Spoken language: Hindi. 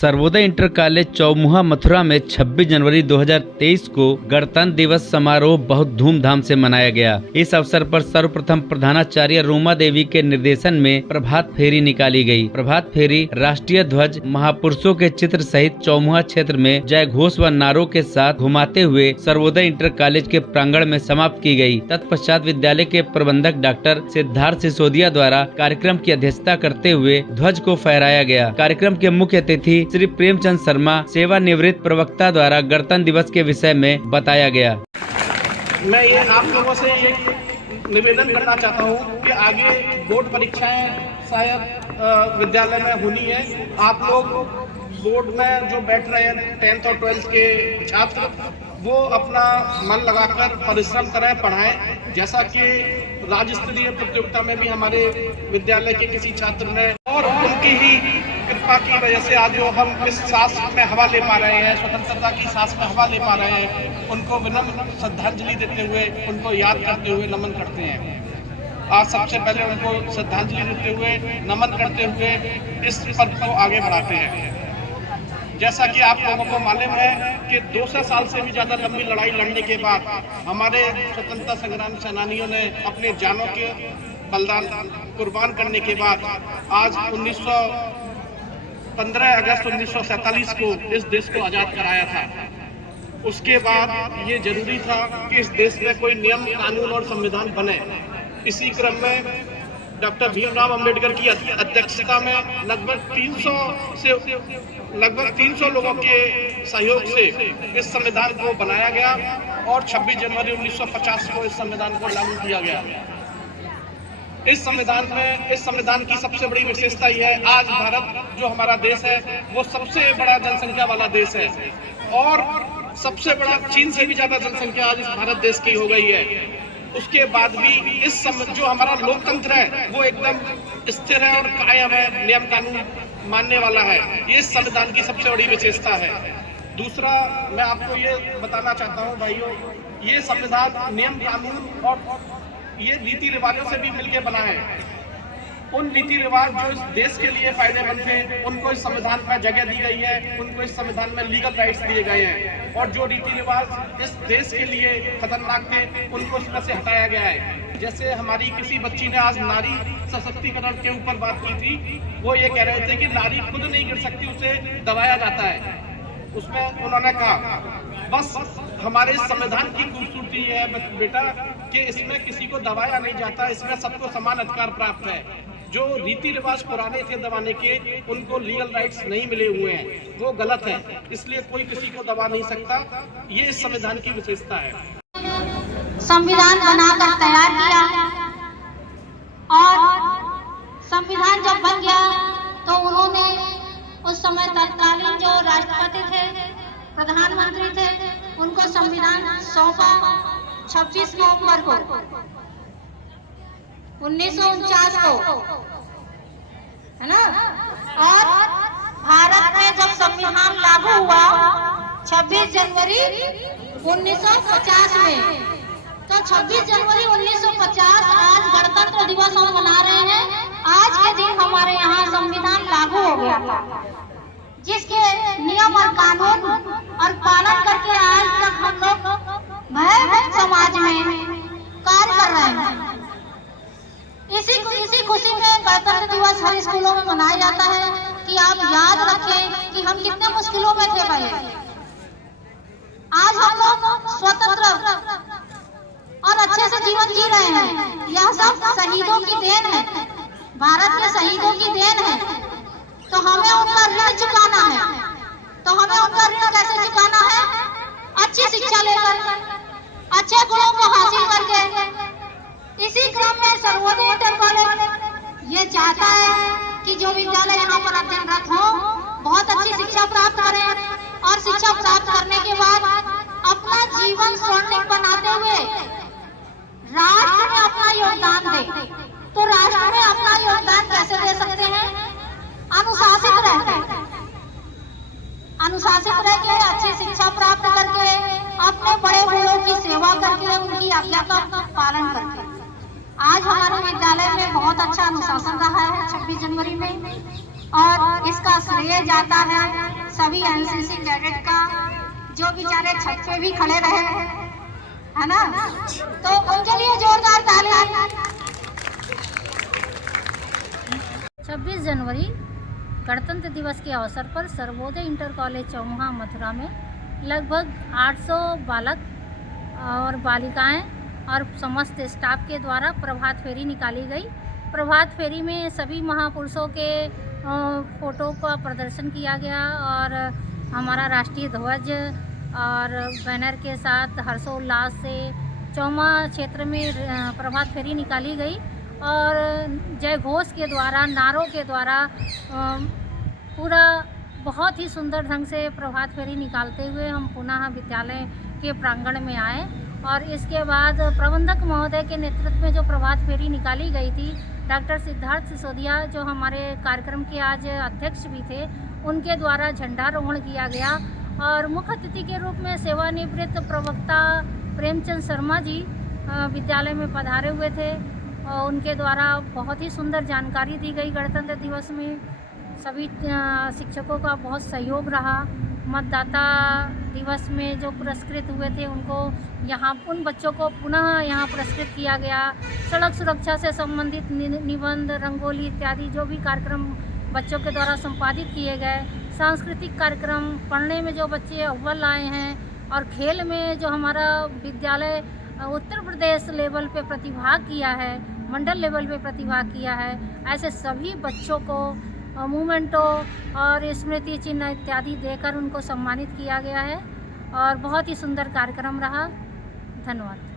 सर्वोदय इंटर कॉलेज चौमुहा मथुरा में 26 जनवरी 2023 को गणतंत्र दिवस समारोह बहुत धूमधाम से मनाया गया। इस अवसर पर सर्वप्रथम प्रधानाचार्य रूमा देवी के निर्देशन में प्रभात फेरी निकाली गई। प्रभात फेरी राष्ट्रीय ध्वज, महापुरुषों के चित्र सहित चौमुहा क्षेत्र में जय घोष व नारों के साथ घुमाते हुए सर्वोदय इंटर कॉलेज के प्रांगण में समाप्त की गई। तत्पश्चात विद्यालय के प्रबंधक डॉक्टर सिद्धार्थ सिसोदिया द्वारा कार्यक्रम की अध्यक्षता करते हुए ध्वज को फहराया गया। कार्यक्रम के मुख्य अतिथि श्री प्रेमचंद शर्मा, सेवानिवृत्त प्रवक्ता द्वारा गणतंत्र दिवस के विषय में बताया गया। मैं ये आप लोगों से ये निवेदन करना चाहता हूँ कि आगे बोर्ड परीक्षाएं शायद विद्यालय में होनी है। आप लोग बोर्ड में जो बैठ रहे हैं 10th और 12th के छात्र, वो अपना मन लगाकर परिश्रम करें, पढ़ाएं। जैसा कि राज्य स्तरीय प्रतियोगिता में भी हमारे विद्यालय के किसी छात्र ने, और उनकी ही कृपा की वजह से आज जो हम इस सांस में हवा ले पा रहे हैं, स्वतंत्रता की सांस में हवा ले पा रहे हैं, उनको विनम्र श्रद्धांजलि देते हुए, उनको याद करते हुए नमन करते हैं। आज सबसे पहले उनको श्रद्धांजलि देते हुए, नमन करते हुए इस पर्व को आगे बढ़ाते हैं। जैसा कि आप लोगों को मालूम है कि 200 साल से भी ज्यादा लंबी लड़ाई लड़ने के बाद हमारे स्वतंत्रता संग्राम सेनानियों ने अपने जानों के बलिदान कुर्बान करने के बाद आज 15 अगस्त 1947 को इस देश को आजाद कराया था। उसके बाद ये जरूरी था कि इस देश में कोई नियम, कानून और संविधान बने। इसी क्रम में डॉक्टर भीमराव अंबेडकर की अध्यक्षता में लगभग 300 लोगों के सहयोग से इस संविधान को बनाया गया और 26 जनवरी 1950 को इस संविधान को लागू किया गया। इस संविधान की सबसे बड़ी विशेषता यह है, आज भारत जो हमारा देश है वो सबसे बड़ा जनसंख्या वाला देश है और सबसे बड़ा, चीन से भी ज्यादा जनसंख्या आज इस भारत देश की हो गई है। उसके बाद भी जो हमारा लोकतंत्र है वो एकदम स्थिर है और कायम है, नियम कानून मानने वाला है। ये इस संविधान की सबसे बड़ी विशेषता है। दूसरा, मैं आपको ये बताना चाहता हूँ भाइयों, ये संविधान नियम कानून और ये रीति रिवाजों से भी मिलकर बना है। उन रीति रिवाज जो इस देश के लिए फायदेमंद थे, उनको इस संविधान में जगह दी गई है, उनको इस संविधान में लीगल राइट्स दिए गए हैं। और जो रीति रिवाज इस देश के लिए खतरनाक थे, उनको इसमें से हटाया गया है। जैसे हमारी किसी बच्ची ने आज नारी सशक्तिकरण के ऊपर बात की थी, वो ये कह रहे थे कि नारी खुद नहीं गिर सकती, उसे दबाया जाता है। उसमें उन्होंने कहा, बस हमारे संविधान की खूबसूरती है बेटा कि इसमें किसी को दबाया नहीं जाता, इसमें सबको समान अधिकार प्राप्त है। जो रीति रिवाज पुराने थे दबाने के, उनको लीगल राइट्स नहीं मिले हुए हैं, वो गलत है। इसलिए कोई किसी को दबा नहीं सकता। ये इस संविधान की विशेषता है। संविधान बनाकर तैयार किया और संविधान जब बन गया तो उन्होंने उस समय तत्कालीन जो राष्ट्रपति थे, प्रधानमंत्री थे, उनको संविधान सौंपा 26 नवंबर को 1949 को, है ना। और भारत में जब संविधान लागू हुआ 26 जनवरी 1950 में, तो 26 जनवरी 1950 आज गणतंत्र दिवस हम मना रहे हैं। आज के दिन हमारे यहाँ संविधान लागू हो गया था, जिसके नियम और कानून और पालन करके आज तक हम लोग भयमुक्त समाज में कार्य कर रहे हैं। इसी खुशी में गणतंत्र दिवस हर स्कूलों में मनाया जाता है कि आप याद रखें कि हम कितने मुश्किलों में थे पहले। आज हम लोग स्वतंत्र और अच्छे से जीवन जी रहे हैं। यह सब शहीदों की देन है, भारत के शहीदों की देन है। तो हमें उनका ऋण चुकाना है। तो हमें उनका ऋण कैसे चुकाना है? अच्छी शिक्षा लेकर, अच्छे गुणों को हासिल करके। इसी क्रम में सर्वोदय इंटर कॉलेज ये चाहता है कि जो विद्यालय यहाँ पर अध्ययनरत हो बहुत अच्छी शिक्षा प्राप्त करें और शिक्षा प्राप्त करने के बाद अपना जीवन स्वर्णिम बनाते हुए राष्ट्र में अपना योगदान दे। तो राष्ट्र में अपना योगदान कैसे दे सकते हैं? अनुशासित रह के अच्छी शिक्षा प्राप्त करके, अपने बड़े बड़ों की सेवा करके, उनकी आज्ञा का पालन करके। आज हमारे विद्यालय में में बहुत अच्छा अनुशासन रहा है 26 जनवरी में, और इसका श्रेय जाता है सभी एनसीसी कैडेट का, जो बेचारे छत पे भी खड़े रहे, है ना, तो उनके लिए जोरदार तालियां। 26 जनवरी गणतंत्र दिवस के अवसर पर सर्वोदय इंटर कॉलेज चौमुहा मथुरा में लगभग 800 बालक और बालिकाएं और समस्त स्टाफ के द्वारा प्रभात फेरी निकाली गई। प्रभात फेरी में सभी महापुरुषों के फ़ोटो का प्रदर्शन किया गया और हमारा राष्ट्रीय ध्वज और बैनर के साथ हर्षोल्लास से चौमुहा क्षेत्र में प्रभात फेरी निकाली गई और जय घोष के द्वारा, नारों के द्वारा पूरा बहुत ही सुंदर ढंग से प्रभात फेरी निकालते हुए हम पुनः विद्यालय के प्रांगण में आए। और इसके बाद प्रबंधक महोदय के नेतृत्व में जो प्रभात फेरी निकाली गई थी, डॉक्टर सिद्धार्थ सिसोदिया जो हमारे कार्यक्रम के आज अध्यक्ष भी थे, उनके द्वारा झंडारोहण किया गया और मुख्य अतिथि के रूप में सेवानिवृत्त प्रवक्ता प्रेमचंद शर्मा जी विद्यालय में पधारे हुए थे और उनके द्वारा बहुत ही सुंदर जानकारी दी गई। गणतंत्र दिवस में सभी शिक्षकों का बहुत सहयोग रहा। मतदाता दिवस में जो पुरस्कृत हुए थे उनको यहाँ, उन बच्चों को पुनः यहाँ पुरस्कृत किया गया। सड़क सुरक्षा से संबंधित निबंध, रंगोली इत्यादि जो भी कार्यक्रम बच्चों के द्वारा संपादित किए गए। सांस्कृतिक कार्यक्रम, पढ़ने में जो बच्चे अव्वल आए हैं और खेल में जो हमारा विद्यालय उत्तर प्रदेश लेवल पे प्रतिभाग किया है, मंडल लेवल पे प्रतिभाग किया है, ऐसे सभी बच्चों को मूमेंटो और स्मृति चिन्ह इत्यादि देकर उनको सम्मानित किया गया है और बहुत ही सुंदर कार्यक्रम रहा। धन्यवाद।